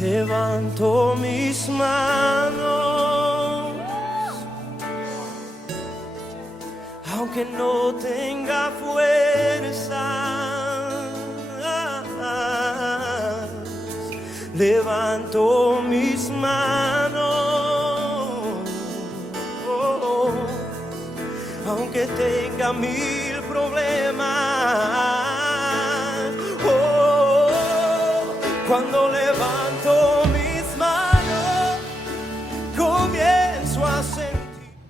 Levanto mis manos, aunque no tenga fuerza. Levanto mis manos, aunque tenga mil problemas. Cuando levanto mis manos, comienzo a sentir.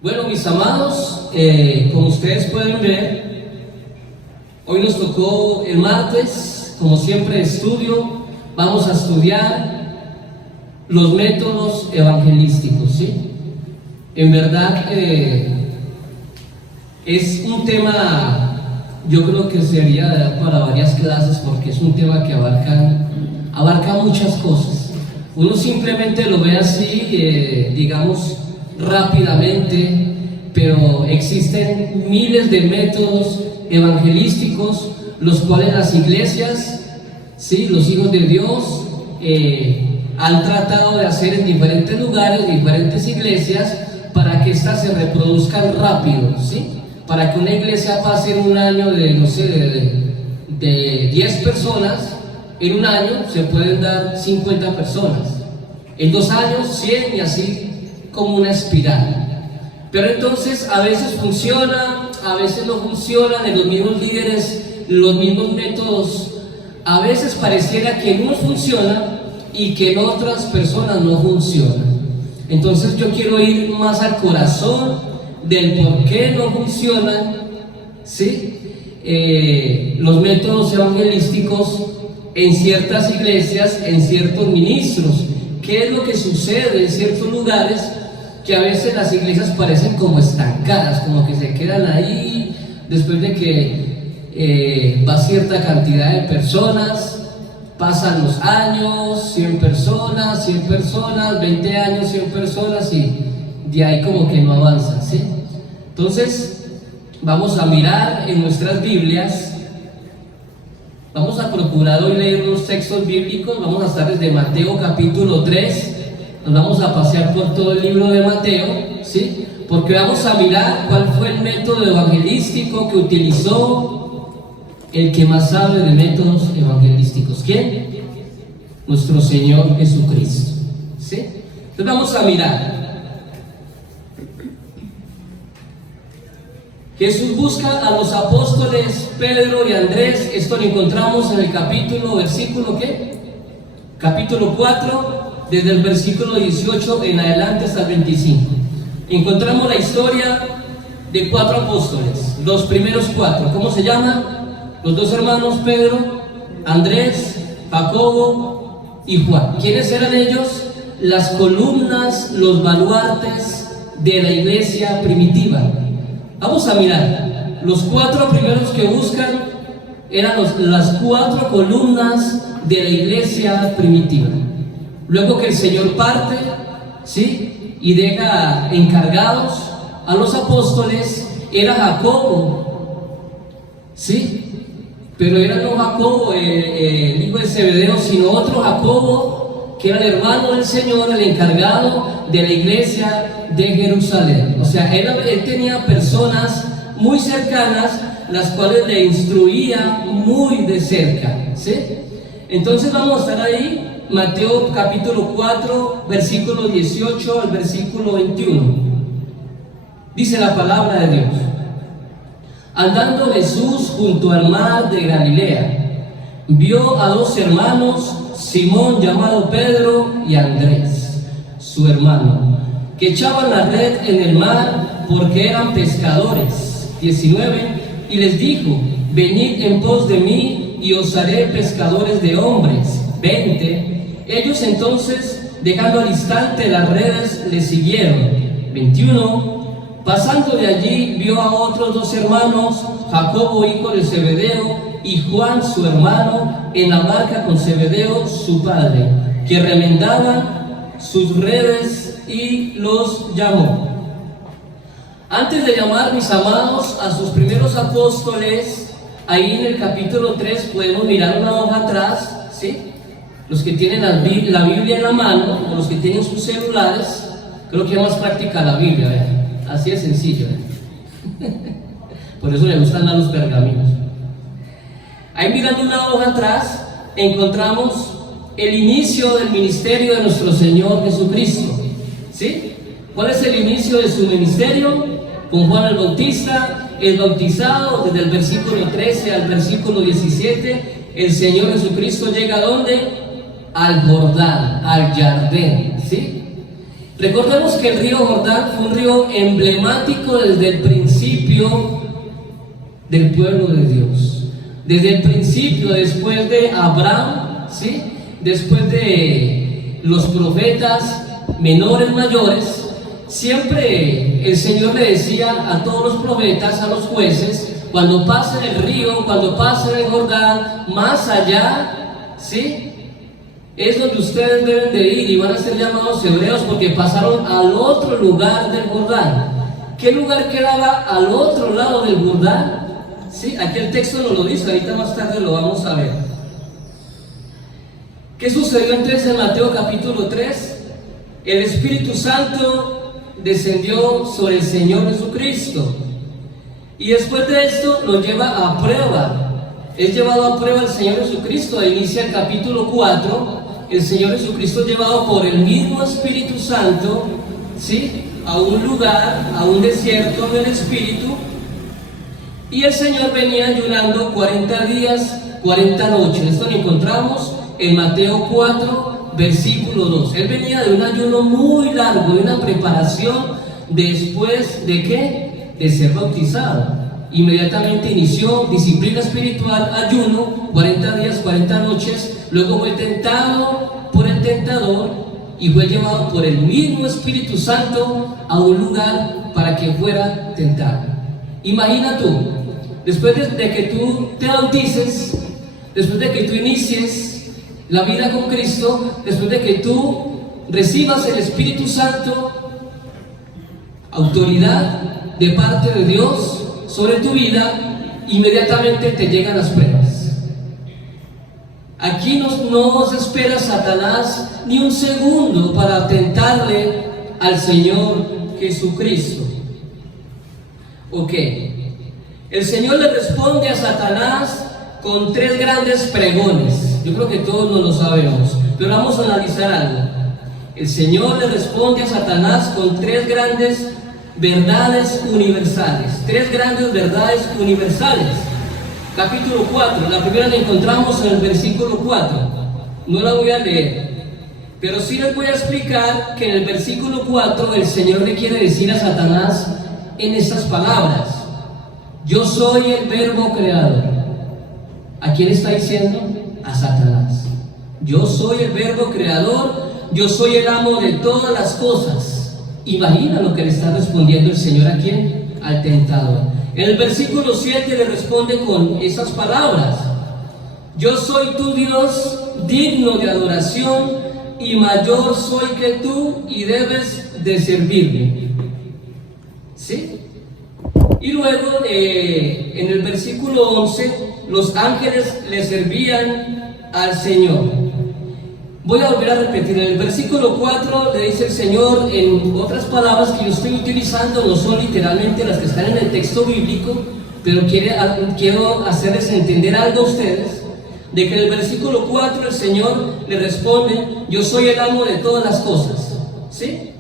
Bueno, mis amados, como ustedes pueden ver, hoy nos tocó el martes, como siempre, estudio. Vamos a estudiar los métodos evangelísticos, ¿sí? En verdad, es un tema, yo creo que sería para varias clases, porque es un tema que abarca muchas cosas. Uno simplemente lo ve así, digamos, rápidamente, pero existen miles de métodos evangelísticos, los cuales las iglesias, sí, los hijos de Dios, han tratado de hacer en diferentes lugares, diferentes iglesias, para que éstas se reproduzcan rápido, ¿sí? Para que una iglesia pase en un año de, no sé, de 10 personas, en un año se pueden dar 50 personas, en 2 años 100 y así como una espiral. Pero entonces a veces funcionan, a veces no funcionan, en los mismos líderes, los mismos métodos, a veces pareciera que en unos funcionan y que en otras personas no funcionan. Entonces yo quiero ir más al corazón del por qué no funcionan, ¿sí? Los métodos evangelísticos en ciertas iglesias, en ciertos ministros. ¿Qué es lo que sucede en ciertos lugares? Que a veces las iglesias parecen como estancadas, como que se quedan ahí después de que va cierta cantidad de personas, pasan los años, 100 personas, 20 años, 100 personas, y de ahí como que no avanzan, ¿sí? Entonces, vamos a mirar en nuestras Biblias. Vamos a procurar hoy leer unos textos bíblicos. Vamos a estar desde Mateo capítulo 3. Nos vamos a pasear por todo el libro de Mateo, ¿sí? Porque vamos a mirar cuál fue el método evangelístico que utilizó el que más sabe de métodos evangelísticos. ¿Quién? Nuestro Señor Jesucristo, ¿sí? Entonces vamos a mirar. Jesús busca a los apóstoles Pedro y Andrés. Esto lo encontramos en el versículo ¿qué? Capítulo 4, desde el versículo 18 en adelante hasta el 25. Encontramos la historia de 4 apóstoles, los primeros 4. ¿Cómo se llaman? Los 2 hermanos Pedro, Andrés, Jacobo y Juan. ¿Quiénes eran ellos? Las columnas, los baluartes de la iglesia primitiva. Vamos a mirar, los 4 primeros que buscan eran las 4 columnas de la iglesia primitiva. Luego que el Señor parte, ¿sí? Y deja encargados a los apóstoles, era Jacobo, ¿sí? Pero era no Jacobo, el hijo de Zebedeo, sino otro Jacobo, que era el hermano del Señor, el encargado de la iglesia de Jerusalén. O sea, él tenía personas muy cercanas, las cuales le instruía muy de cerca, ¿sí? Entonces vamos a estar ahí, Mateo capítulo 4, versículo 18 al versículo 21. Dice la palabra de Dios: andando Jesús junto al mar de Galilea, vio a 2 hermanos, Simón llamado Pedro y Andrés, su hermano, que echaban la red en el mar porque eran pescadores. 19. Y les dijo: venid en pos de mí y os haré pescadores de hombres. 20. Ellos entonces, dejando al instante las redes, le siguieron. 21. Pasando de allí, vio a otros 2 hermanos, Jacobo hijo de Zebedeo y Juan su hermano, en la barca con Zebedeo su padre, que remendaban sus redes, y los llamó. Antes de llamar, mis amados, a sus primeros apóstoles, ahí en el capítulo 3 podemos mirar una hoja atrás, ¿sí? Los que tienen la Biblia en la mano, o los que tienen sus celulares, creo que es más práctica la Biblia, ¿verdad? Así de sencillo, ¿verdad? Por eso me gustan más los pergaminos. Ahí mirando una hoja atrás, encontramos el inicio del ministerio de nuestro Señor Jesucristo. ¿Sí? ¿Cuál es el inicio de su ministerio? Con Juan el Bautista, el bautizado, desde el versículo 13 al versículo 17, el Señor Jesucristo llega ¿a dónde? Al Jordán, al Jardín, ¿sí? Recordemos que el río Jordán fue un río emblemático desde el principio del pueblo de Dios. Desde el principio, después de Abraham, ¿sí? Después de los profetas menores, mayores, siempre el Señor le decía a todos los profetas, a los jueces, cuando pasen el río, cuando pasen el Jordán, más allá, ¿sí? Es donde ustedes deben de ir y van a ser llamados hebreos porque pasaron al otro lugar del Jordán. ¿Qué lugar quedaba al otro lado del Jordán? Sí, aquí el texto nos lo dice, ahorita más tarde lo vamos a ver. ¿Qué sucedió entonces en Mateo capítulo 3? El Espíritu Santo descendió sobre el Señor Jesucristo. Y después de esto lo lleva a prueba. Es llevado a prueba el Señor Jesucristo. Inicia el capítulo 4. El Señor Jesucristo es llevado por el mismo Espíritu Santo, ¿sí? A un lugar, a un desierto del Espíritu. Y el Señor venía ayunando 40 días, 40 noches. Esto lo encontramos en Mateo 4, versículo 2. Él venía de un ayuno muy largo, de una preparación después de ¿qué? De ser bautizado. Inmediatamente inició disciplina espiritual, ayuno, 40 días, 40 noches. Luego fue tentado por el tentador y fue llevado por el mismo Espíritu Santo a un lugar para que fuera tentado. Imagina tú, después de que tú te bautices, después de que tú inicies la vida con Cristo, después de que tú recibas el Espíritu Santo, autoridad de parte de Dios sobre tu vida, inmediatamente te llegan las pruebas. Aquí no se espera Satanás ni un segundo para tentarle al Señor Jesucristo. Ok, el Señor le responde a Satanás con 3 grandes pregones. Yo creo que todos no lo sabemos, pero vamos a analizar algo. El Señor le responde a Satanás con 3 grandes verdades universales. 3 grandes verdades universales. Capítulo 4, la primera la encontramos en el versículo 4. No la voy a leer, pero sí les voy a explicar que en el versículo 4 el Señor le quiere decir a Satanás en estas palabras: yo soy el verbo creador. ¿A quién está diciendo? A Satanás. Yo soy el verbo creador, yo soy el amo de todas las cosas. Imagina lo que le está respondiendo el Señor a quién, al tentador. En el versículo 7 le responde con esas palabras: yo soy tu Dios, digno de adoración, y mayor soy que tú, y debes de servirme. ¿Sí? Y luego en el versículo 11, los ángeles le servían al Señor. Voy a volver a repetir, en el versículo 4 le dice el Señor, en otras palabras que yo estoy utilizando, no son literalmente las que están en el texto bíblico, pero quiero hacerles entender algo a ustedes, de que en el versículo 4 el Señor le responde: yo soy el amo de todas las cosas. ¿Sí?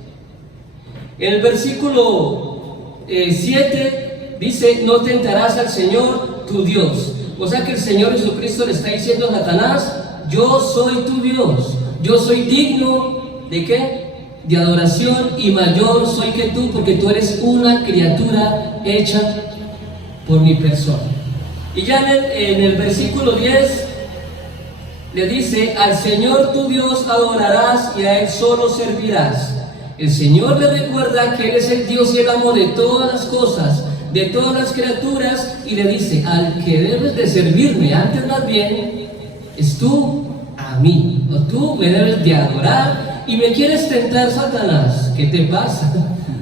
En el versículo 7 dice: no tentarás al Señor tu Dios. O sea que el Señor Jesucristo le está diciendo a Satanás: yo soy tu Dios, yo soy digno ¿de qué? De adoración, y mayor soy que tú, porque tú eres una criatura hecha por mi persona. Y ya en el versículo 10 le dice: al Señor tu Dios adorarás y a Él solo servirás. El Señor le recuerda que Él es el Dios y el amo de todas las cosas, de todas las criaturas, y le dice: al que debes de servirme, antes más bien, es tú a mí, o tú me debes de adorar. Y me quieres tentar, Satanás, ¿qué te pasa?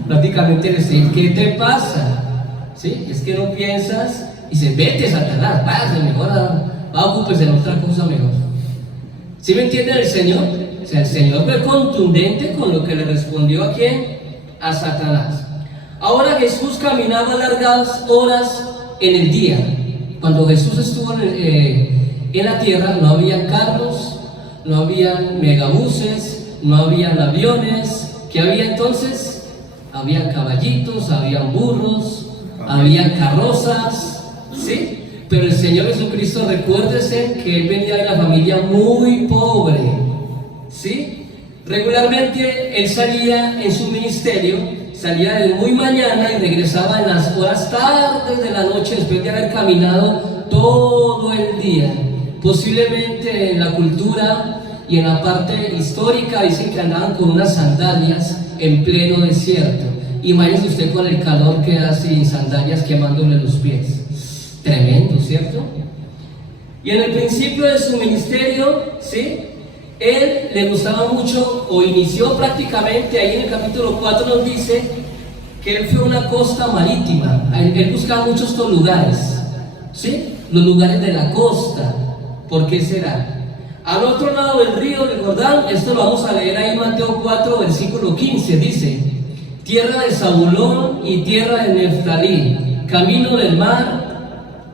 Prácticamente le dice: ¿qué te pasa? ¿Sí? Es que no piensas, y dice: vete, Satanás, váyase mejor, ocúpese en otra cosa mejor. ¿Sí me entienden el Señor? O sea, el Señor fue contundente con lo que le respondió a ¿quién? A Satanás. Ahora Jesús caminaba largas horas en el día. Cuando Jesús estuvo en la tierra no había carros, no había megabuses, no habían aviones. ¿Qué había entonces? Había caballitos, habían burros, habían carrozas, ¿sí? Pero el Señor Jesucristo, recuérdese que Él venía de una familia muy pobre, ¿sí? Regularmente Él salía en su ministerio, salía de muy mañana y regresaba en las horas tardes de la noche después de haber caminado todo el día. Posiblemente en la cultura y en la parte histórica dicen que andaban con unas sandalias en pleno desierto. Imagínese usted con el calor que hace sin sandalias quemándole los pies. Tremendo, ¿cierto? Y en el principio de su ministerio, ¿sí? Él le gustaba mucho, o inició prácticamente, ahí en el capítulo 4 nos dice que él fue a una costa marítima. Él buscaba muchos estos lugares, ¿sí? Los lugares de la costa. ¿Por qué será? Al otro lado del río del Jordán, esto lo vamos a leer ahí en Mateo 4, versículo 15, dice: tierra de Zabulón y tierra de Neftalí, camino del mar,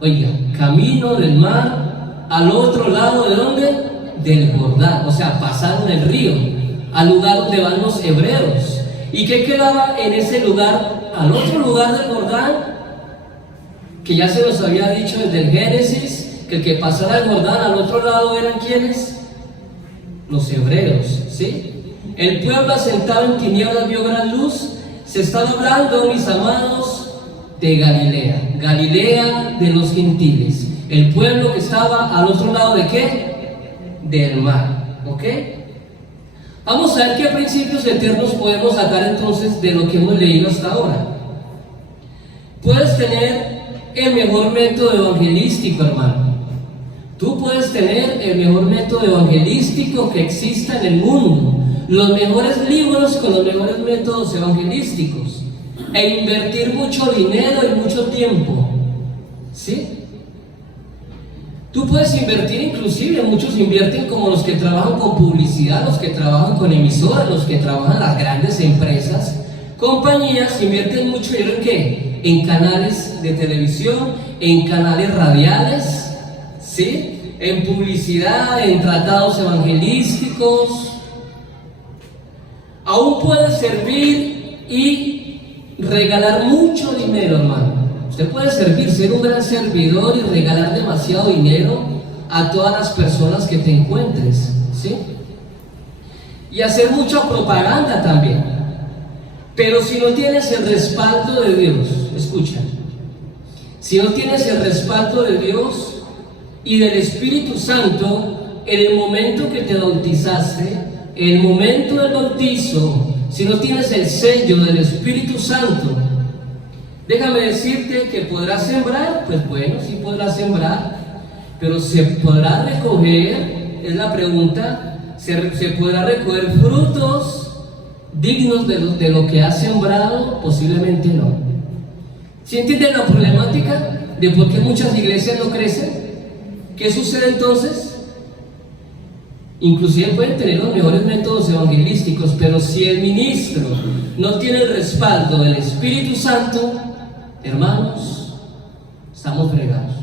oiga, camino del mar, al otro lado ¿de dónde? Del Jordán, o sea, pasaron el río, al lugar donde van los hebreos. ¿Y qué quedaba en ese lugar, al otro lugar del Jordán? Que ya se nos había dicho desde el Génesis, que el que pasara el Jordán al otro lado eran ¿quiénes? Los hebreos, ¿sí? El pueblo asentado en tinieblas vio gran luz. Se está hablando, mis amados, de Galilea, Galilea de los gentiles, el pueblo que estaba al otro lado ¿de qué? Del mar, ¿ok? Vamos a ver qué principios eternos podemos sacar entonces de lo que hemos leído hasta ahora. Puedes tener el mejor método evangelístico, hermano. Tú puedes tener el mejor método evangelístico que exista en el mundo, los mejores libros con los mejores métodos evangelísticos, e invertir mucho dinero y mucho tiempo, ¿sí? Tú puedes invertir, inclusive muchos invierten como los que trabajan con publicidad, los que trabajan con emisoras, los que trabajan en las grandes empresas, compañías, invierten mucho dinero ¿en qué? En canales de televisión, en canales radiales, ¿sí? En publicidad, en tratados evangelísticos. Aún puede servir y regalar mucho dinero, hermano. Usted puede servir, ser un gran servidor y regalar demasiado dinero a todas las personas que te encuentres, ¿sí? Y hacer mucha propaganda también. Pero si no tienes el respaldo de Dios, escucha, si no tienes el respaldo de Dios y del Espíritu Santo, en el momento que te bautizaste, en el momento del bautizo, si no tienes el sello del Espíritu Santo, déjame decirte que podrás sembrar, pues bueno, sí podrás sembrar, pero ¿se podrá recoger? Es la pregunta. ¿Se podrá recoger frutos dignos de lo que has sembrado? Posiblemente no. ¿Sí entienden la problemática de por qué muchas iglesias no crecen? ¿Qué sucede entonces? Inclusive pueden tener los mejores métodos evangelísticos, pero si el ministro no tiene el respaldo del Espíritu Santo, hermanos, estamos fregados.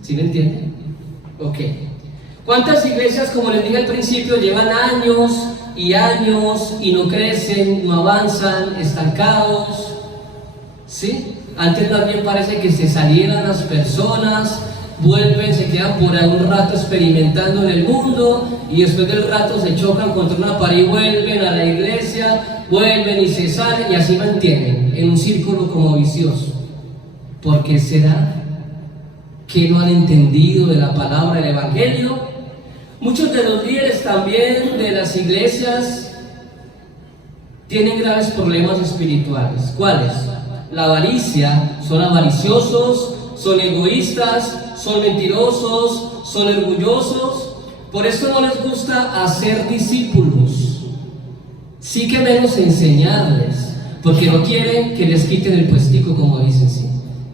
¿Sí me entienden? Ok. ¿Cuántas iglesias, como les dije al principio, llevan años y años y no crecen, no avanzan, estancados? ¿Sí? Antes también parece que se salieran las personas, vuelven, se quedan por ahí un rato experimentando en el mundo y después del rato se chocan contra una pared y vuelven a la iglesia, vuelven y se salen y así mantienen en un círculo como vicioso. ¿Por qué será? ¿Que no han entendido de la palabra del Evangelio? Muchos de los líderes también de las iglesias tienen graves problemas espirituales. ¿Cuáles? La avaricia, son avariciosos, son egoístas, son mentirosos, son orgullosos. Por eso no les gusta hacer discípulos, sí que menos enseñarles, porque no quieren que les quiten el puestico, como dicen, sí.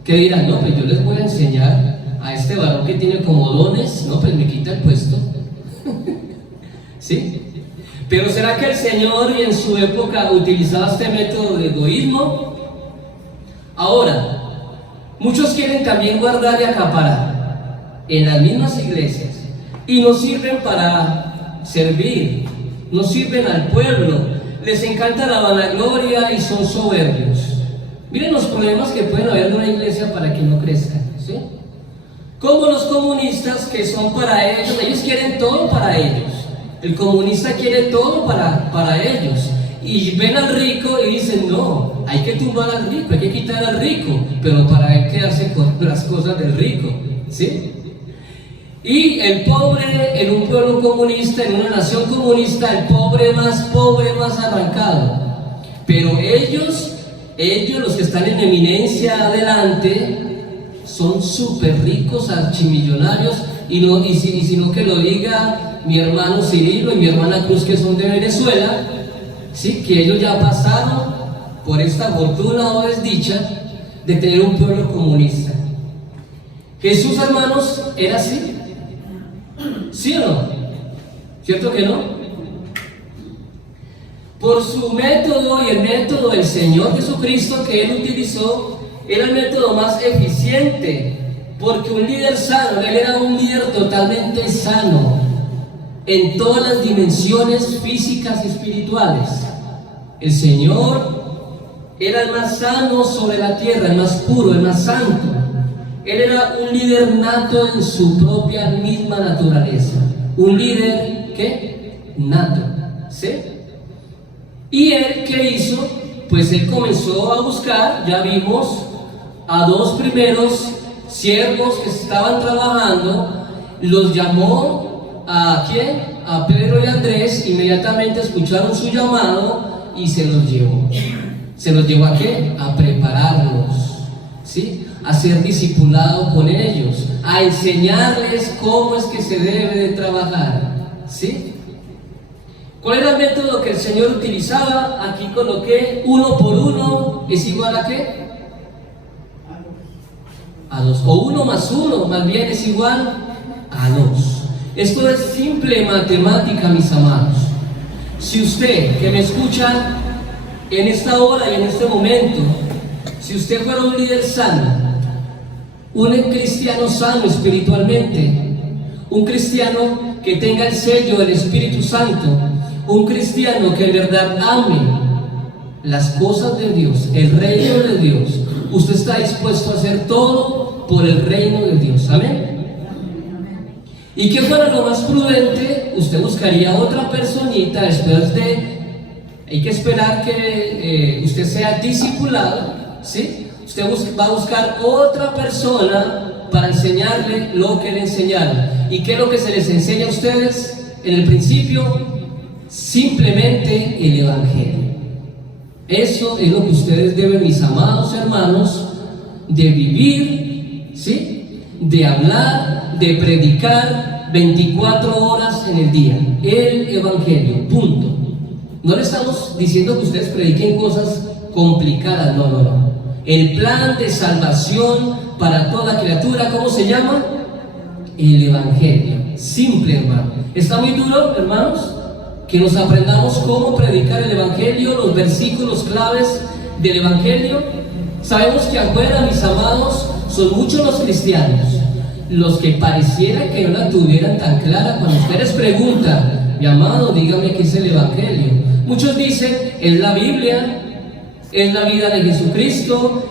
Que dirán, no, pues yo les voy a enseñar a este varón que tiene como dones, no, pues me quita el puesto. ¿sí? Pero ¿será que el Señor en su época utilizaba este método de egoísmo? Ahora, muchos quieren también guardar y acaparar en las mismas iglesias y no sirven para servir, no sirven al pueblo, les encanta la vanagloria y son soberbios. Miren los problemas que pueden haber en una iglesia para que no crezca, ¿sí? Como los comunistas, que son para ellos quieren todo para ellos. El comunista quiere todo para ellos. Y ven al rico y dicen, no, hay que tumbar al rico, hay que quitar al rico, pero para quedarse con las cosas del rico, ¿sí? Y el pobre en un pueblo comunista, en una nación comunista, el pobre, más arrancado. Pero ellos los que están en eminencia adelante, son súper ricos, archimillonarios, y sino que lo diga mi hermano Cirilo y mi hermana Cruz, que son de Venezuela, ¿sí? Que ellos ya pasaron por esta fortuna o desdicha de tener un pueblo comunista. Jesús, hermanos, era así, ¿sí o no? ¿Cierto que no? Por su método y el método del Señor Jesucristo que Él utilizó, era el método más eficiente, porque un líder sano, Él era un líder totalmente sano, en todas las dimensiones físicas y espirituales. El Señor era el más sano sobre la tierra, el más puro, el más santo. Él era un líder nato en su propia misma naturaleza. Un líder, ¿qué? Nato, ¿sí? ¿Y él qué hizo? Pues él comenzó a buscar, ya vimos, a dos primeros siervos que estaban trabajando, los llamó a ¿quién? A Pedro y Andrés, inmediatamente escucharon su llamado y se los llevó. ¿Se los llevó a qué? A prepararlos, ¿sí? A ser discipulado con ellos, a enseñarles cómo es que se debe de trabajar, ¿sí? ¿Cuál era el método que el Señor utilizaba? Aquí coloqué 1 por 1 es igual a ¿qué? A 2, o 1 más 1 más bien es igual a 2. Esto es simple matemática, mis amados. Si usted que me escucha en esta hora y en este momento, si usted fuera un líder sano, un cristiano sano espiritualmente, un cristiano que tenga el sello del Espíritu Santo, un cristiano que en verdad ame las cosas de Dios, el reino de Dios, usted está dispuesto a hacer todo por el reino de Dios. Amén. Y que fuera lo más prudente, usted buscaría otra personita después de, hay que esperar que usted sea discipulado, ¿sí? Usted va a buscar otra persona para enseñarle lo que le enseñaron. ¿Y qué es lo que se les enseña a ustedes? En el principio, simplemente el Evangelio. Eso es lo que ustedes deben, mis amados hermanos, de vivir, ¿sí? De hablar, de predicar 24 horas en el día. El Evangelio, punto. No le estamos diciendo que ustedes prediquen cosas complicadas, no. El plan de salvación para toda criatura, ¿cómo se llama? El Evangelio. Simple, hermano. ¿Está muy duro, hermanos? Que nos aprendamos cómo predicar el Evangelio, los versículos claves del Evangelio. Sabemos que afuera, mis amados, son muchos los cristianos, los que pareciera que no la tuvieran tan clara. Cuando ustedes preguntan, mi amado, dígame qué es el Evangelio, muchos dicen, es la Biblia, es la vida de Jesucristo,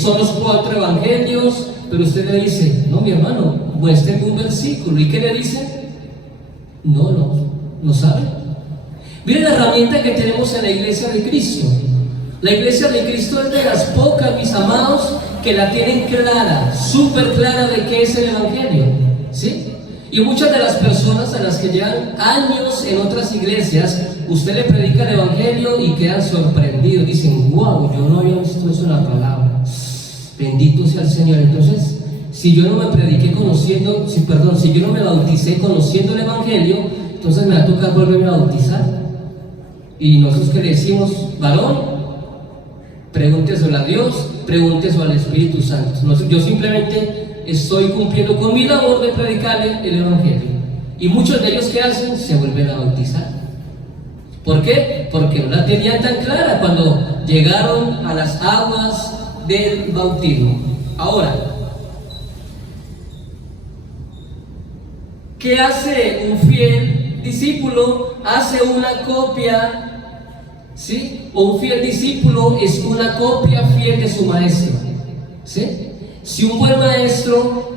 son los 4 evangelios, pero usted le dice, no, mi hermano, muéstrame un versículo. ¿Y qué le dice? No sabe. Miren la herramienta que tenemos en la iglesia de Cristo. La iglesia de Cristo es de las pocas, mis amados, que la tienen clara, súper clara de qué es el Evangelio, ¿sí? Y muchas de las personas a las que llevan años en otras iglesias, usted le predica el Evangelio y quedan sorprendidos, dicen, wow, yo no había visto eso en la palabra, bendito sea el Señor. Entonces, si yo no me prediqué conociendo, si yo no me bauticé conociendo el Evangelio, entonces me va a tocar volverme a bautizar. Y nosotros que le decimos, varón, pregúnteselo a Dios, pregúnteselo al Espíritu Santo. Yo simplemente estoy cumpliendo con mi labor de predicarle el Evangelio. Y muchos de ellos, ¿qué hacen? Se vuelven a bautizar. ¿Por qué? Porque no la tenían tan clara cuando llegaron a las aguas del bautismo. Ahora, ¿qué hace un fiel discípulo? Hace una copia, ¿sí? O un fiel discípulo es una copia fiel de su maestro, ¿sí? Si un buen maestro,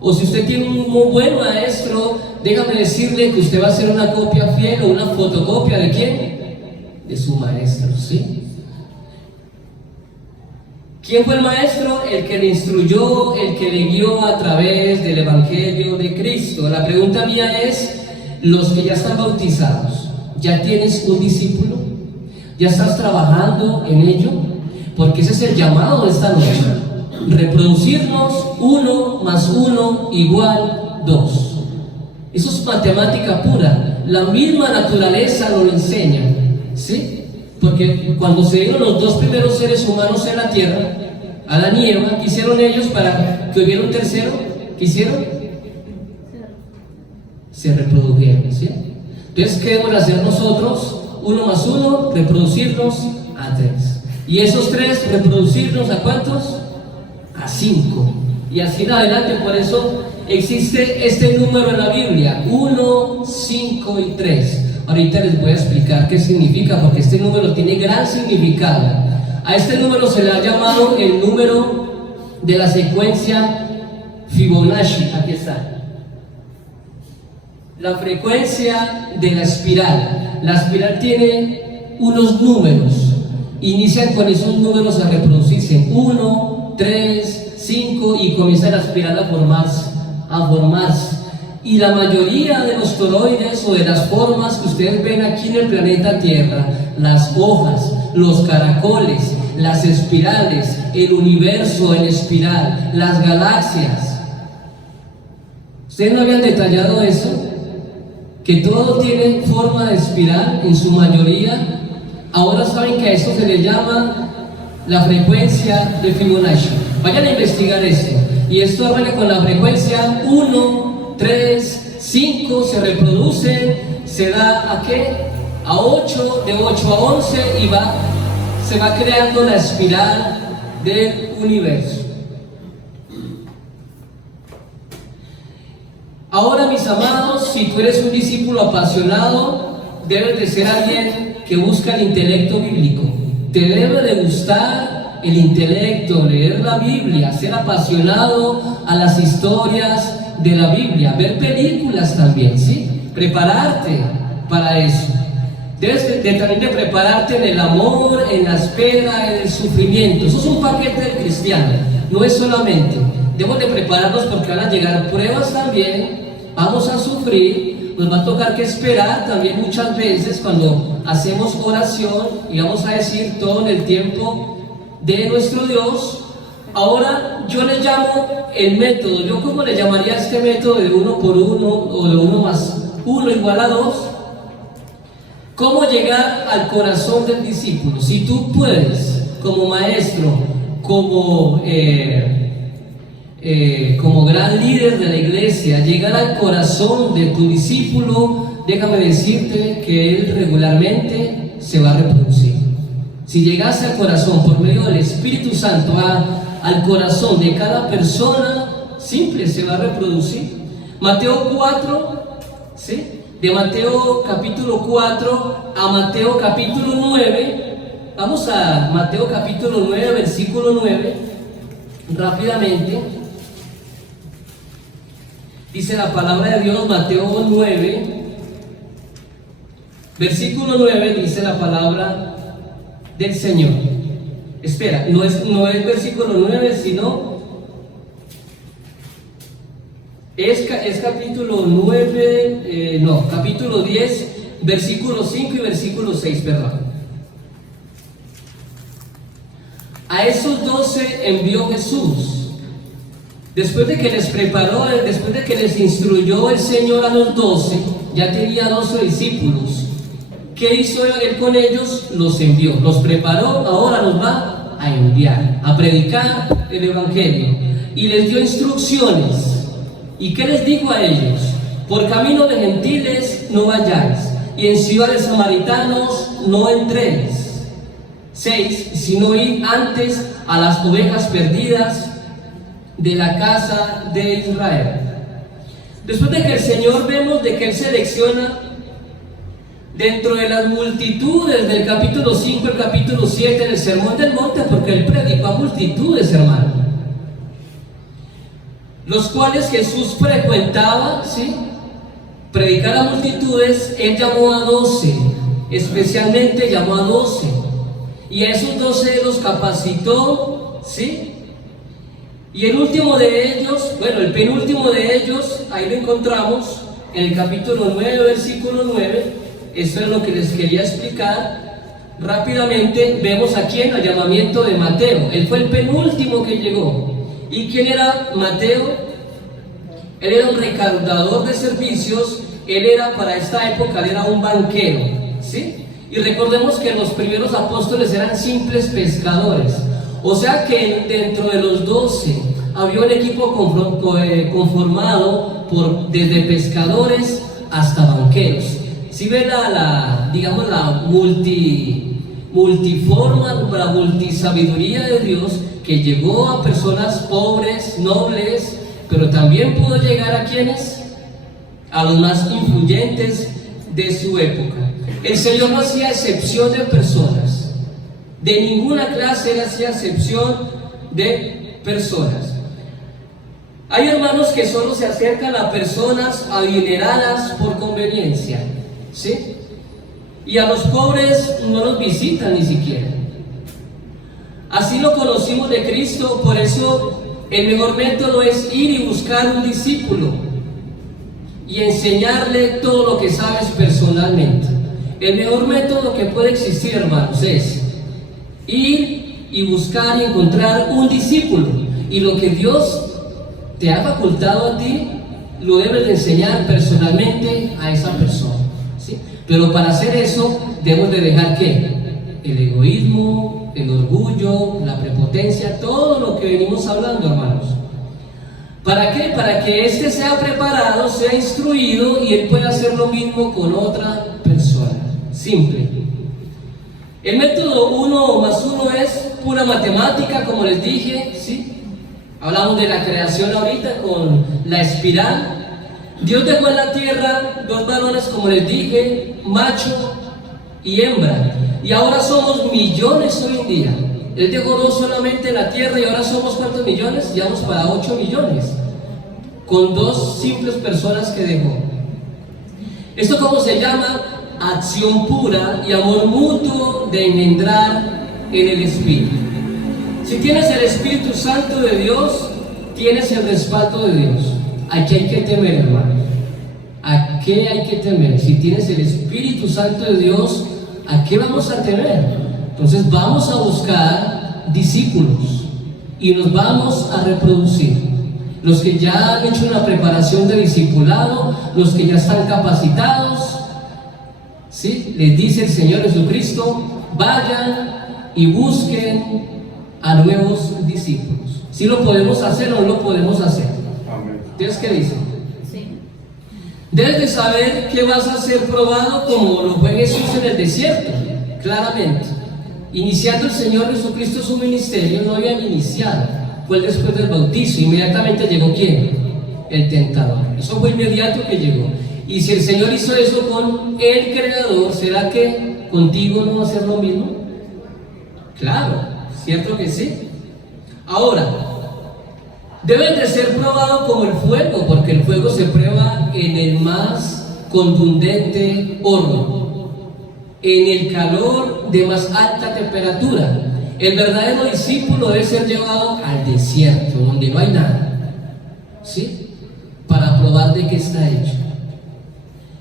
o si usted tiene un muy buen maestro, déjame decirle que usted va a hacer una copia fiel o una fotocopia ¿de quién? De su maestro, ¿sí? ¿Quién fue el maestro? El que le instruyó, el que le guió a través del Evangelio de Cristo. La pregunta mía es, los que ya están bautizados, ¿ya tienes un discípulo? ¿Ya estás trabajando en ello? Porque ese es el llamado de esta noche. Reproducirnos 1 más 1 igual 2. Eso es matemática pura. La misma naturaleza nos lo enseña, ¿sí? Porque cuando se dieron los dos primeros seres humanos en la tierra, Adán y Eva, ¿qué hicieron ellos para que hubiera un tercero? ¿Qué hicieron? Se reprodujeron, ¿sí? Entonces, ¿qué debemos hacer nosotros? 1 más 1, reproducirnos a 3. Y esos 3, reproducirnos ¿a cuántos? A 5. Y así en adelante. Por eso existe este número en la Biblia: 1, 5 y 3. Ahorita les voy a explicar qué significa, porque este número tiene gran significado. A este número se le ha llamado el número de la secuencia Fibonacci. Aquí está. La frecuencia de la espiral. La espiral tiene unos números. Inician con esos números a reproducirse. 1, 3, 5 y comienza la espiral a formarse. Y la mayoría de los toroides o de las formas que ustedes ven aquí en el planeta Tierra, las hojas, los caracoles, las espirales, el universo en espiral, las galaxias. ¿Ustedes no habían detallado eso? Que todo tiene forma de espiral en su mayoría. Ahora saben que a esto se le llama la frecuencia de Fibonacci. Vayan a investigar esto. Y esto habla con la frecuencia 1, 3, 5, se reproduce, se da ¿a qué? A 8, de 8 a 11 y se va creando la espiral del universo. Ahora, mis amados, si tú eres un discípulo apasionado, debes de ser alguien que busca el intelecto bíblico. Te debe de gustar el intelecto, leer la Biblia, ser apasionado a las historias de la Biblia, ver películas también, ¿sí? Prepararte para eso. Debes también de prepararte en el amor, en la espera, en el sufrimiento. Eso es un paquete del cristiano, no es solamente. Debemos de prepararnos porque van a llegar pruebas también, vamos a sufrir, nos va a tocar que esperar también muchas veces cuando hacemos oración y vamos a decir todo en el tiempo de nuestro Dios. Ahora yo le llamo el método. ¿Yo cómo le llamaría a este método de 1 por 1 o de 1 más 1 igual a 2? ¿Cómo llegar al corazón del discípulo? Si tú puedes, como maestro, como gran líder de la iglesia, llegar al corazón de tu discípulo, déjame decirte que él regularmente se va a reproducir. Si llegaste al corazón por medio del Espíritu Santo al corazón de cada persona, simple, se va a reproducir. Mateo 4, ¿sí? De Mateo capítulo 4 a Mateo capítulo 9. Vamos a Mateo capítulo 9, versículo 9, rápidamente. Dice la palabra de Dios, Mateo 9, versículo 9, dice la palabra del Señor. Espera, no es versículo 9, sino es capítulo 9, capítulo 10, versículo 5 y versículo 6, perdón. A esos 12 envió Jesús. Después de que les preparó, después de que les instruyó el Señor a los 12, ya tenía 12 discípulos. ¿Qué hizo él con ellos? Los envió, los preparó, ahora los va a enviar, a predicar el Evangelio. Y les dio instrucciones. ¿Y qué les dijo a ellos? Por camino de gentiles no vayáis, y en ciudad de samaritanos no entréis. 6. Sino id antes a las ovejas perdidas de la casa de Israel. Después de que el Señor vemos de que Él selecciona dentro de las multitudes del capítulo 5 al capítulo 7 en el Sermón del Monte, porque Él predicó a multitudes, hermano, los cuales Jesús frecuentaba, ¿sí? Predicar a multitudes. Él llamó a 12, especialmente llamó a 12, y a esos 12 los capacitó, ¿sí? Y el último de ellos, bueno, el penúltimo de ellos, ahí lo encontramos en el capítulo 9, versículo 9. Esto es lo que les quería explicar rápidamente. Vemos aquí en el llamamiento de Mateo. Él fue el penúltimo que llegó. ¿Y quién era Mateo? Él era un recaudador de servicios. Él era, para esta época, él era un banquero, ¿sí? Y recordemos que los primeros apóstoles eran simples pescadores. O sea que dentro de los 12 había un equipo conformado desde pescadores hasta banqueros. Si ve digamos, la multiforma, la multisabiduría de Dios, que llegó a personas pobres, nobles, pero también pudo llegar a quienes, a los más influyentes de su época. El Señor no hacía excepción de personas, de ninguna clase Él hacía excepción de personas. Hay hermanos que solo se acercan a personas adineradas por conveniencia, ¿sí? Y a los pobres no los visitan ni siquiera. Así lo conocimos de Cristo. Por eso el mejor método es ir y buscar un discípulo y enseñarle todo lo que sabes personalmente. El mejor método que puede existir, hermanos, es ir y buscar y encontrar un discípulo, y lo que Dios te ha facultado a ti lo debes de enseñar personalmente a esa persona, ¿sí? Pero para hacer eso debemos de dejar ¿qué? El egoísmo, el orgullo, la prepotencia, todo lo que venimos hablando, hermanos. ¿Para qué? Para que éste sea preparado, sea instruido y él pueda hacer lo mismo con otra persona. Simple. El método 1 más 1 es pura matemática, como les dije, ¿sí? Hablamos de la creación ahorita con la espiral. Dios dejó en la tierra 2 varones, como les dije, macho y hembra. Y ahora somos millones hoy en día. Él dejó 2 solamente en la tierra y ahora somos ¿cuántos millones? Ya vamos para 8 millones. Con 2 simples personas que dejó. ¿Esto cómo se llama? Acción pura y amor mutuo de engendrar en el Espíritu. Si tienes el Espíritu Santo de Dios, tienes el respaldo de Dios. ¿A qué hay que temer, hermano? ¿A qué hay que temer? Si tienes el Espíritu Santo de Dios, ¿a qué vamos a temer? Entonces vamos a buscar discípulos y nos vamos a reproducir. Los que ya han hecho una preparación de discipulado, los que ya están capacitados, ¿sí? Les dice el Señor Jesucristo: vayan y busquen a nuevos discípulos. ¿Sí lo podemos hacer o no lo podemos hacer? ¿Ustedes qué dicen? Sí. Debes de saber que vas a ser probado como lo fue Jesús en el desierto, claramente. Iniciando el Señor Jesucristo su ministerio, no habían iniciado, fue después del bautizo. Inmediatamente llegó ¿quién? El tentador. Eso fue inmediato que llegó. Y si el Señor hizo eso con el Creador, ¿será que contigo no va a ser lo mismo? Claro, cierto que sí. Ahora, deben de ser probados como el fuego, porque el fuego se prueba en el más contundente horno, en el calor de más alta temperatura. El verdadero discípulo debe ser llevado al desierto, donde no hay nada, ¿sí? Para probar de qué está hecho.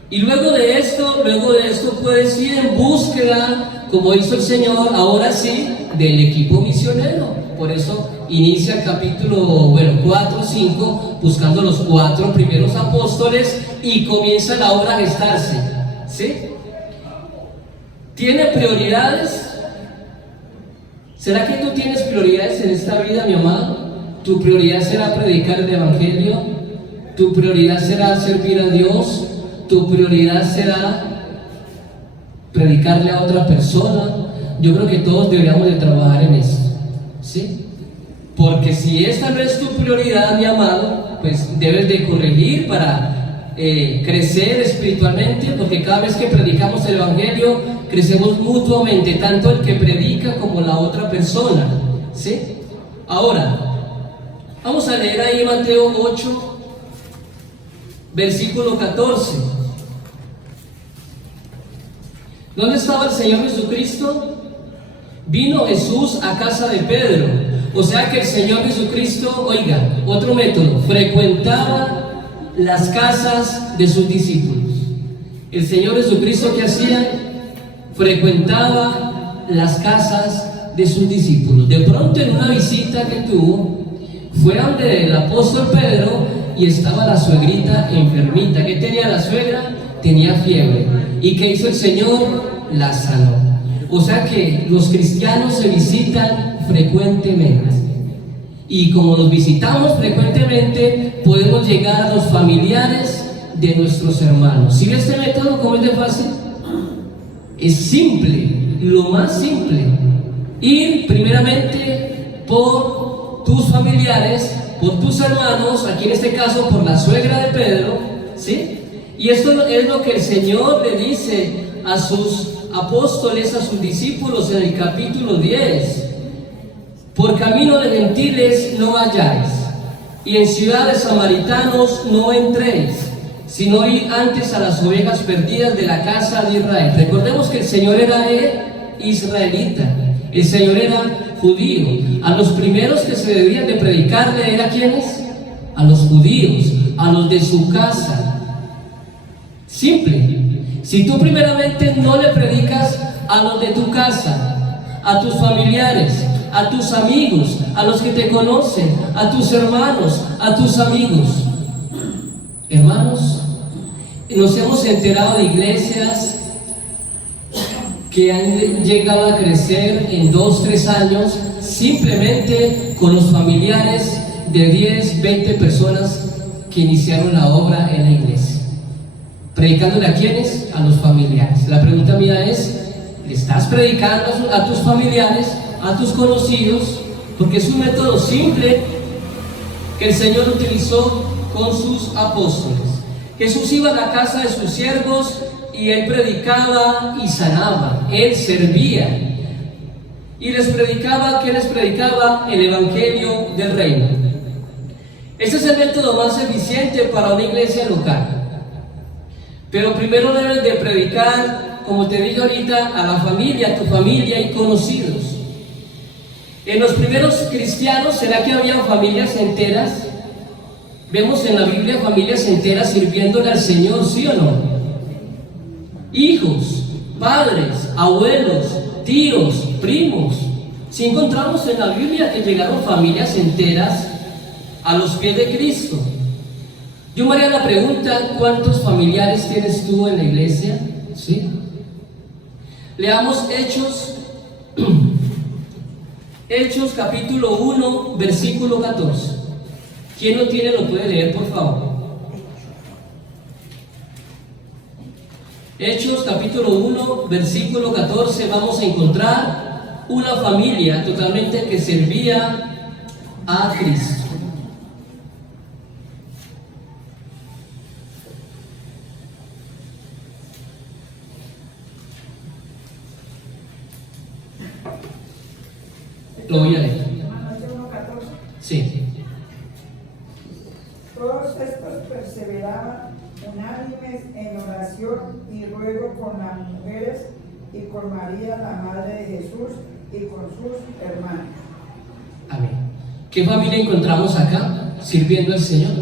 Y luego de esto puedes ir en búsqueda, como hizo el Señor, ahora sí, del equipo misionero. Por eso inicia el capítulo 4 o 5 buscando los 4 primeros apóstoles y comienza la obra a gestarse, ¿sí? ¿Tiene prioridades? ¿Será que tú tienes prioridades en esta vida, mi amado? ¿Tu prioridad será predicar el Evangelio? tu prioridad será servir a Dios, tu prioridad será predicarle a otra persona. Yo creo que todos deberíamos de trabajar en eso, ¿sí? Porque si esta no es tu prioridad, mi amado, pues debes de corregir para crecer espiritualmente, porque cada vez que predicamos el Evangelio, crecemos mutuamente, tanto el que predica como la otra persona, ¿sí? Ahora, vamos a leer ahí Mateo 8, versículo 14. ¿Dónde estaba el Señor Jesucristo? Vino Jesús a casa de Pedro. O sea que el Señor Jesucristo, oiga, otro método, frecuentaba las casas de sus discípulos. El Señor Jesucristo, ¿qué hacía? Frecuentaba las casas de sus discípulos. De pronto, en una visita que tuvo, fue donde el apóstol Pedro y estaba la suegrita enfermita. ¿Qué tenía la suegra? Tenía fiebre. ¿Y qué hizo el Señor? La sanó. O sea que los cristianos se visitan frecuentemente. Y como los visitamos frecuentemente, podemos llegar a los familiares de nuestros hermanos. ¿Sí ve este método cómo es de fácil? Es simple, lo más simple. Ir primeramente por tus familiares, por tus hermanos, aquí en este caso por la suegra de Pedro, ¿sí? Y esto es lo que el Señor le dice a sus apóstoles, a sus discípulos en el capítulo 10. Por camino de gentiles no vayáis, y en ciudad de samaritanos no entréis, sino id antes a las ovejas perdidas de la casa de Israel. Recordemos que el Señor era israelita, el Señor era judío. A los primeros que se debían de predicarle era ¿quiénes? A los judíos, a los de su casa. Simple. Si tú primeramente no le predicas a los de tu casa, a tus familiares, a tus amigos, a los que te conocen, a tus hermanos, a tus amigos. Hermanos, nos hemos enterado de iglesias que han llegado a crecer en 2, 3 años simplemente con los familiares de 10, 20 personas que iniciaron la obra en la iglesia. ¿Predicándole a quiénes? A los familiares. La pregunta mía es, ¿le estás predicando a tus familiares, a tus conocidos? Porque es un método simple que el Señor utilizó con sus apóstoles. Jesús iba a la casa de sus siervos y Él predicaba y sanaba. Él servía y les predicaba, ¿qué les predicaba? El Evangelio del Reino. Este es el método más eficiente para una iglesia local. Pero primero debes de predicar, como te dije ahorita, a la familia, a tu familia y conocidos. En los primeros cristianos, ¿será que había familias enteras? Vemos en la Biblia familias enteras sirviéndole al Señor, ¿sí o no? Hijos, padres, abuelos, tíos, primos. Si encontramos en la Biblia que llegaron familias enteras a los pies de Cristo. Yo me haría la pregunta, ¿cuántos familiares tienes tú en la iglesia? ¿Sí? Leamos Hechos capítulo 1, versículo 14. ¿Quién lo tiene? Lo puede leer, por favor. Hechos capítulo 1, versículo 14. Vamos a encontrar una familia totalmente que servía a Cristo. Lo voy a leer. Sí. Todos estos perseveraban unánimes en oración y ruego con las mujeres y con María, la madre de Jesús, y con sus hermanos. Amén. ¿Qué familia encontramos acá sirviendo al Señor?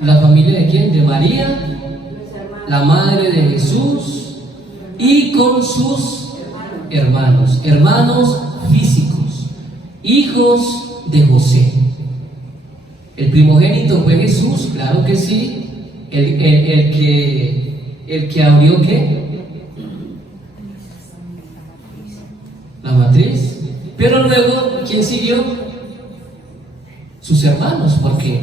¿La familia de quién? De María, la madre de Jesús, y con sus hermanos físicos, hijos de José. El primogénito fue Jesús, claro que sí. El que abrió ¿qué? La matriz. Pero luego, ¿quién siguió? sus hermanos, porque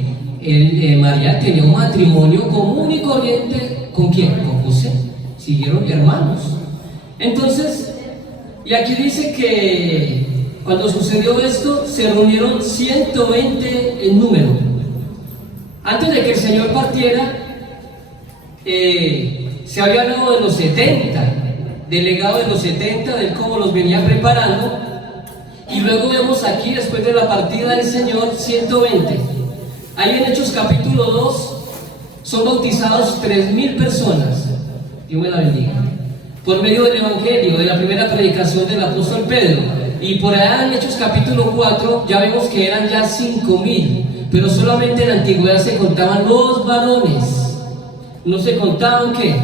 María tenía un matrimonio común y corriente. ¿Con quién? Con José. Siguieron hermanos. Entonces, y aquí dice que cuando sucedió esto, se reunieron 120 en número. Antes de que el Señor partiera, se había hablado de los 70, del legado de los 70, de cómo los venía preparando. Y luego vemos aquí, después de la partida del Señor, 120. Ahí en Hechos capítulo 2 son bautizados 3.000 personas. Dios me la bendiga. Por medio del Evangelio, de la primera predicación del apóstol Pedro. Y por allá en Hechos capítulo 4 ya vemos que eran ya 5.000. Pero solamente en la antigüedad se contaban los varones. No se contaban ¿qué?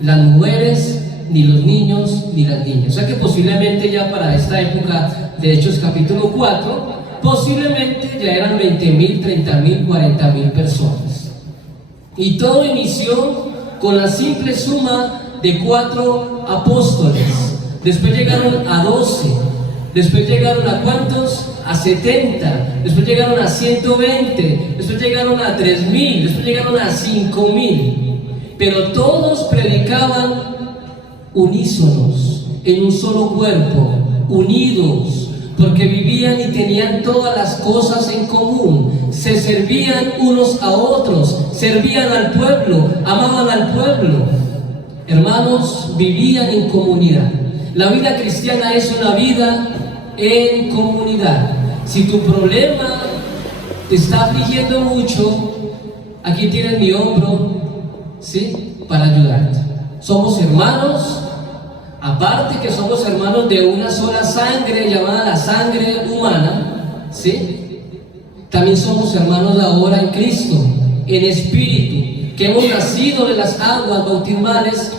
Las mujeres, ni los niños, ni las niñas. O sea que posiblemente ya para esta época de Hechos capítulo 4, posiblemente ya eran 20.000, 30.000, 40.000 personas. Y todo inició con la simple suma de 4 apóstoles. Después llegaron a 12. Después llegaron a ¿cuántos? A 70. Después llegaron a 120. Después llegaron a 3.000. Después llegaron a 5.000. Pero todos predicaban unísonos, en un solo cuerpo, unidos, porque vivían y tenían todas las cosas en común, se servían unos a otros, servían al pueblo, amaban al pueblo. Hermanos, vivían en comunidad. La vida cristiana es una vida en comunidad. Si tu problema te está afligiendo mucho, aquí tienes mi hombro, ¿sí? Para ayudarte. Somos hermanos. Aparte que somos hermanos de una sola sangre llamada la sangre humana, ¿sí? También somos hermanos ahora en Cristo, en espíritu, que hemos nacido de las aguas bautismales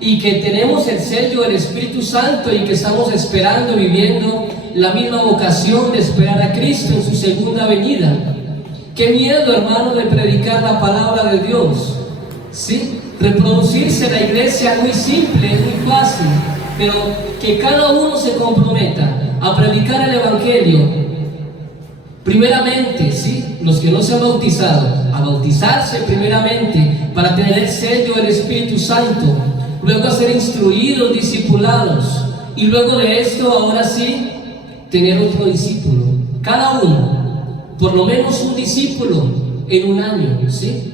y que tenemos el sello del Espíritu Santo y que estamos esperando, viviendo la misma vocación de esperar a Cristo en su segunda venida. Qué miedo, hermano, de predicar la palabra de Dios, ¿sí? Reproducirse en la iglesia es muy simple, es muy fácil, pero que cada uno se comprometa a predicar el Evangelio, primeramente, ¿sí? Los que no se han bautizado, a bautizarse primeramente para tener el sello del Espíritu Santo, luego a ser instruidos, discipulados, y luego de esto, ahora sí, tener otro discípulo, cada uno, por lo menos un discípulo en un año, ¿sí?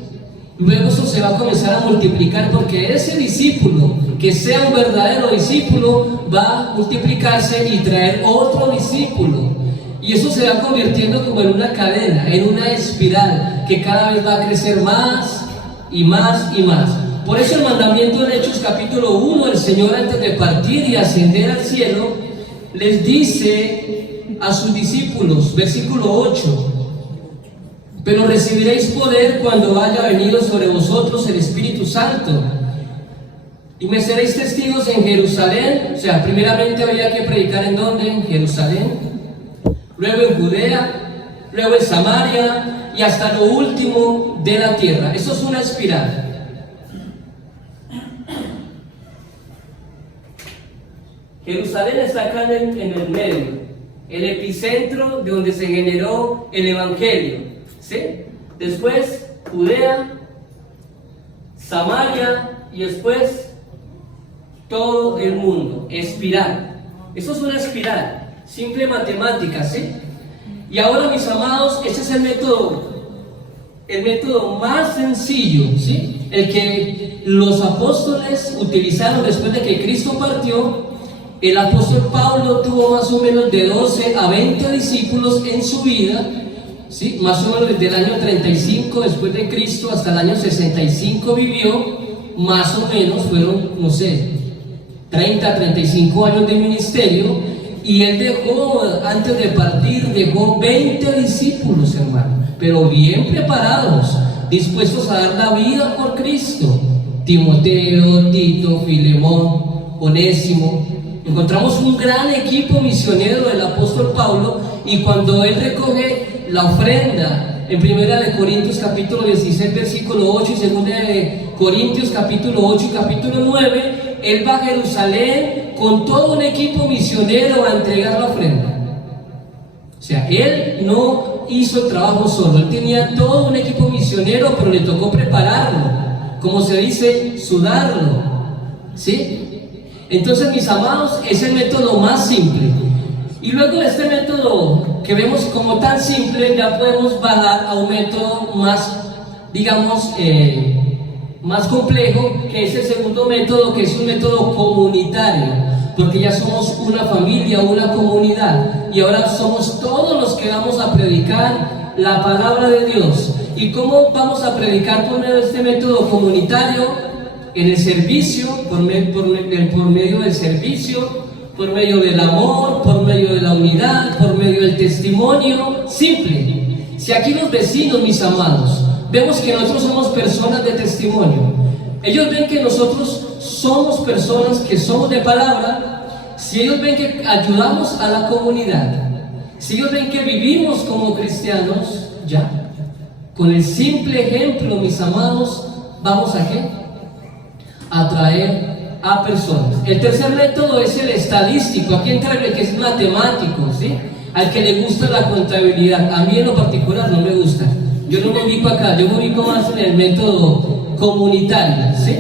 Luego eso se va a comenzar a multiplicar, porque ese discípulo, que sea un verdadero discípulo, va a multiplicarse y traer otro discípulo. Y eso se va convirtiendo como en una cadena, en una espiral, que cada vez va a crecer más y más y más. Por eso el mandamiento en Hechos capítulo 1, el Señor antes de partir y ascender al cielo, les dice a sus discípulos, versículo 8, pero recibiréis poder cuando haya venido sobre vosotros el Espíritu Santo. Y me seréis testigos en Jerusalén. O sea, primeramente había que predicar ¿en dónde? En Jerusalén. Luego en Judea. Luego en Samaria. Y hasta lo último de la tierra. Eso es una espiral. Jerusalén está acá en el medio. El epicentro de donde se generó el Evangelio. ¿Sí? Después Judea, Samaria y después todo el mundo. Espiral. Eso es una espiral. Simple matemática, ¿sí? Y ahora, mis amados, ese es el método más sencillo, ¿sí? El que los apóstoles utilizaron después de que Cristo partió. El apóstol Pablo tuvo más o menos de 12 a 20 discípulos en su vida. ¿Sí? Más o menos desde el año 35 después de Cristo hasta el año 65 vivió, más o menos fueron, no sé, 30, 35 años de ministerio, y él dejó, antes de partir, dejó 20 discípulos, hermano, pero bien preparados, dispuestos a dar la vida por Cristo. Timoteo, Tito, Filemón, Onésimo. Encontramos un gran equipo misionero del apóstol Pablo, y cuando él recoge la ofrenda en 1 Corintios capítulo 16 versículo 8 y 2 Corintios capítulo 8 y capítulo 9, él va a Jerusalén con todo un equipo misionero a entregar la ofrenda. O sea, él no hizo el trabajo solo. Él tenía todo un equipo misionero, pero le tocó prepararlo, como se dice, sudarlo, ¿sí? Entonces, mis amados, es el método más simple. Y luego de este método que vemos como tan simple, ya podemos bajar a un método más, digamos, más complejo, que es el segundo método, que es un método comunitario, porque ya somos una familia, una comunidad, y ahora somos todos los que vamos a predicar la palabra de Dios. ¿Y cómo vamos a predicar por medio de este método comunitario? En el servicio, por medio del servicio, por medio del amor, por medio de la unidad, por medio del testimonio, simple. Si aquí los vecinos, mis amados, vemos que nosotros somos personas de testimonio, ellos ven que nosotros somos personas que somos de palabra, si ellos ven que ayudamos a la comunidad, si ellos ven que vivimos como cristianos, ya, con el simple ejemplo, mis amados, ¿vamos a qué? A atraer a personas. El tercer método es el estadístico. Aquí entra el que es matemático, ¿sí? Al que le gusta la contabilidad. A mí en lo particular no me gusta. Yo no me ubico acá, yo me ubico más en el método comunitario, ¿sí?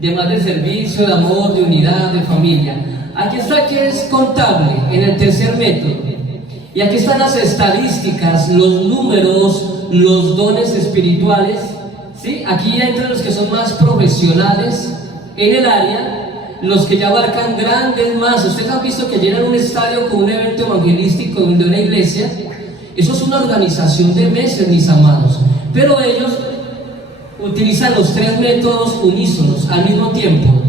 De más de servicio, de amor, de unidad, de familia. Aquí está que es contable, en el tercer método. Y aquí están las estadísticas, los números, los dones espirituales, ¿sí? Aquí ya entran los que son más profesionales en el área, los que ya abarcan grandes masas. Ustedes han visto que llenan un estadio con un evento evangelístico de una iglesia. Eso es una organización de meses, mis amados. Pero ellos utilizan los tres métodos unísonos al mismo tiempo: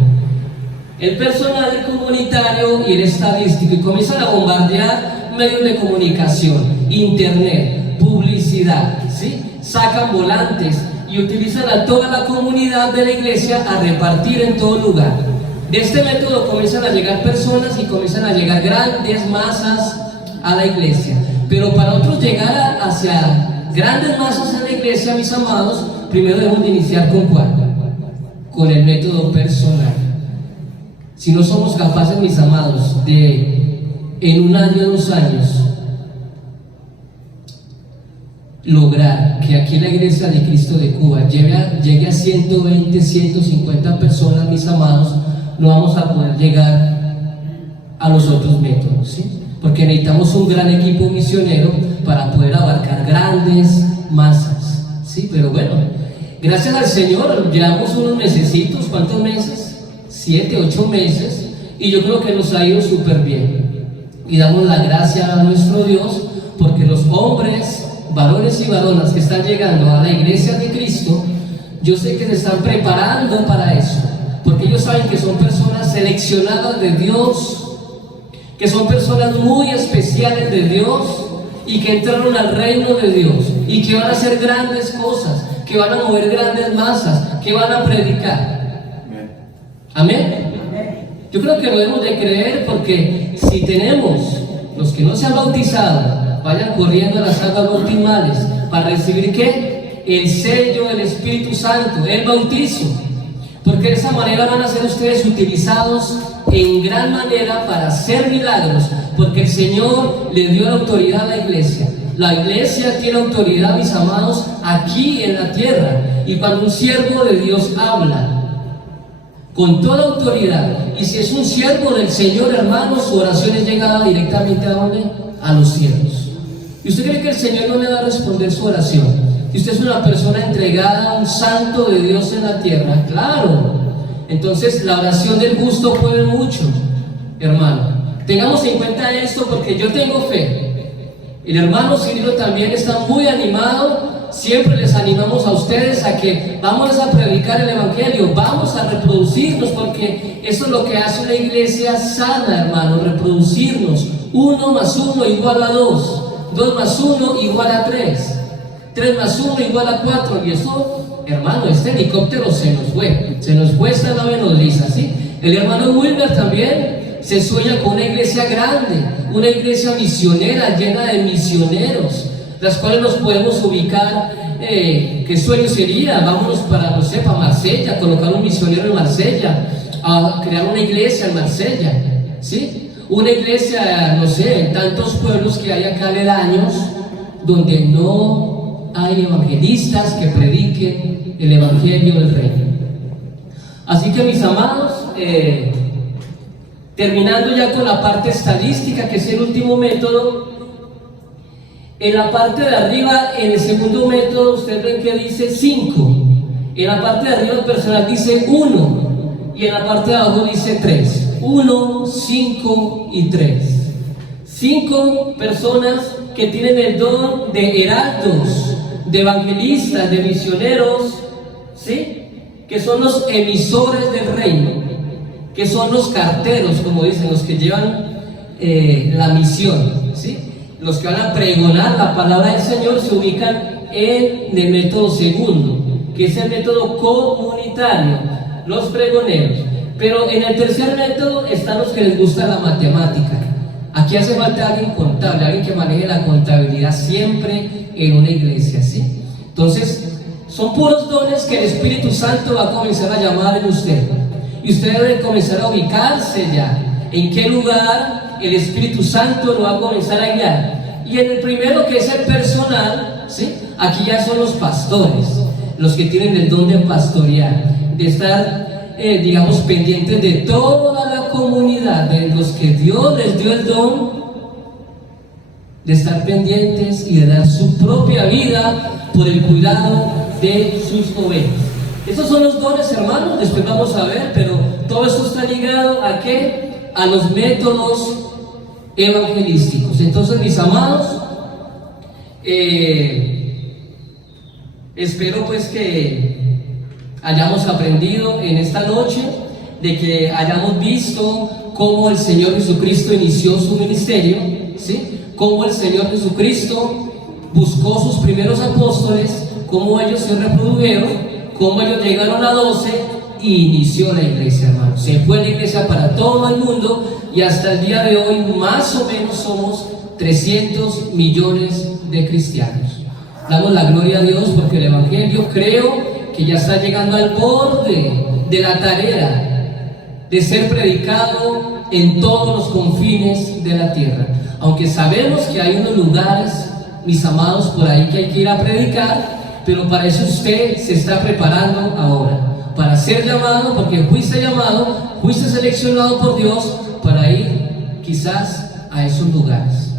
el personal, el comunitario y el estadístico. Y comienzan a bombardear medios de comunicación, internet, publicidad, ¿sí? Sacan volantes y utilizan a toda la comunidad de la iglesia a repartir en todo lugar. De este método comienzan a llegar personas y comienzan a llegar grandes masas a la iglesia. Pero para nosotros llegar hacia grandes masas en la iglesia, mis amados, primero debemos de iniciar ¿con cuál? Con el método personal. Si no somos capaces, mis amados, de en un año, 2 años, lograr que aquí la iglesia de Cristo de Cuba llegue a 120, 150 personas, mis amados, no vamos a poder llegar a los otros métodos, ¿sí? Porque necesitamos un gran equipo misionero para poder abarcar grandes masas, ¿sí? Pero bueno, gracias al Señor, llevamos unos mesecitos. ¿Cuántos meses? 7, 8 meses, y yo creo que nos ha ido súper bien. Y damos la gracia a nuestro Dios, porque los hombres, varones y varonas que están llegando a la iglesia de Cristo, yo sé que se están preparando para eso, porque ellos saben que son personas seleccionadas de Dios, que son personas muy especiales de Dios y que entraron al reino de Dios y que van a hacer grandes cosas, que van a mover grandes masas, que van a predicar. Amén. Yo creo que lo debemos de creer, porque si tenemos los que no se han bautizado, vayan corriendo a las aguas bautismales para recibir ¿qué? El sello del Espíritu Santo, el bautizo, porque de esa manera van a ser ustedes utilizados en gran manera para hacer milagros, porque el Señor le dio la autoridad a la iglesia. La iglesia tiene autoridad, mis amados, aquí en la tierra, y cuando un siervo de Dios habla con toda autoridad, y si es un siervo del Señor, hermanos, su oración es llegada directamente ¿a dónde? A los cielos. ¿Y usted cree que el Señor no le va a responder su oración? Si usted es una persona entregada a un santo de Dios en la tierra, claro. Entonces la oración del justo puede mucho, hermano. Tengamos en cuenta esto, porque yo tengo fe. El hermano Cirilo también está muy animado. Siempre les animamos a ustedes a que vamos a predicar el evangelio, vamos a reproducirnos, porque eso es lo que hace una iglesia sana, hermano, reproducirnos. 1 más 1 igual a 2, 2 más 1 igual a 3, 3 más 1 igual a 4, y eso, hermano, este helicóptero se nos fue esta nave nodriza, ¿sí? El hermano Wilmer también se sueña con una iglesia grande, una iglesia misionera, llena de misioneros, las cuales nos podemos ubicar. ¿Qué sueño sería? Vámonos para, no sé, para Marsella, colocar un misionero en Marsella, a crear una iglesia en Marsella, ¿sí? Una iglesia, no sé, en tantos pueblos que hay acá aledaños, donde no hay evangelistas que prediquen el evangelio del reino. Así que, mis amados, terminando ya con la parte estadística, que es el último método, en la parte de arriba, en el segundo método, ustedes ven que dice 5. En la parte de arriba el personal dice 1. Y en la parte de abajo dice 3. 1, 5 y 3. 5 personas que tienen el don de heraldos, de evangelistas, de misioneros, ¿sí? Que son los emisores del reino, que son los carteros, como dicen, los que llevan la misión, ¿sí? Los que van a pregonar la palabra del Señor se ubican en el método segundo, que es el método comunitario, los pregoneros. Pero en el tercer método están los que les gusta la matemática. Aquí hace falta alguien contable, alguien que maneje la contabilidad siempre en una iglesia, ¿sí? Entonces, son puros dones que el Espíritu Santo va a comenzar a llamar en usted. Y usted debe comenzar a ubicarse ya. ¿En qué lugar el Espíritu Santo lo va a comenzar a guiar? Y en el primero, que es el personal, ¿sí? Aquí ya son los pastores, los que tienen el don de pastorear, de estar, digamos, pendientes de toda la comunidad, de los que Dios les dio el don, de estar pendientes y de dar su propia vida por el cuidado de sus ovejas. Esos son los dones, hermanos, después vamos a ver, pero todo esto está ligado ¿a qué? A los métodos evangelísticos. Entonces, mis amados, espero pues que hayamos aprendido en esta noche, de que hayamos visto cómo el Señor Jesucristo inició su ministerio, ¿sí? Cómo el Señor Jesucristo buscó sus primeros apóstoles, cómo ellos se reprodujeron, cómo ellos llegaron a 12 y inició la iglesia, hermanos. Se fue la iglesia para todo el mundo y hasta el día de hoy más o menos somos 300 millones de cristianos. Damos la gloria a Dios porque el evangelio creo que ya está llegando al borde de la tarea de ser predicado en todos los confines de la tierra. Aunque sabemos que hay unos lugares, mis amados, por ahí que hay que ir a predicar, pero para eso usted se está preparando ahora, para ser llamado, porque fuiste llamado, fuiste seleccionado por Dios para ir quizás a esos lugares.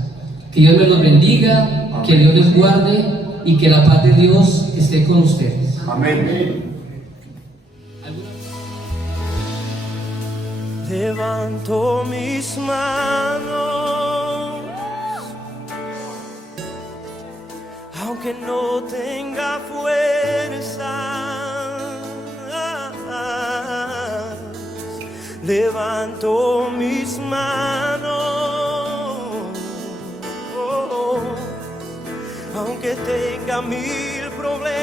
Que Dios me los bendiga, que Dios les guarde y que la paz de Dios esté con ustedes. Amén. Levanto mis manos, aunque no tenga fuerza. Levanto mis manos, aunque tenga 1000 problemas.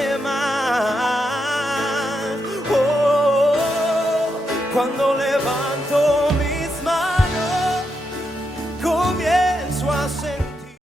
Cuando levanto mis manos,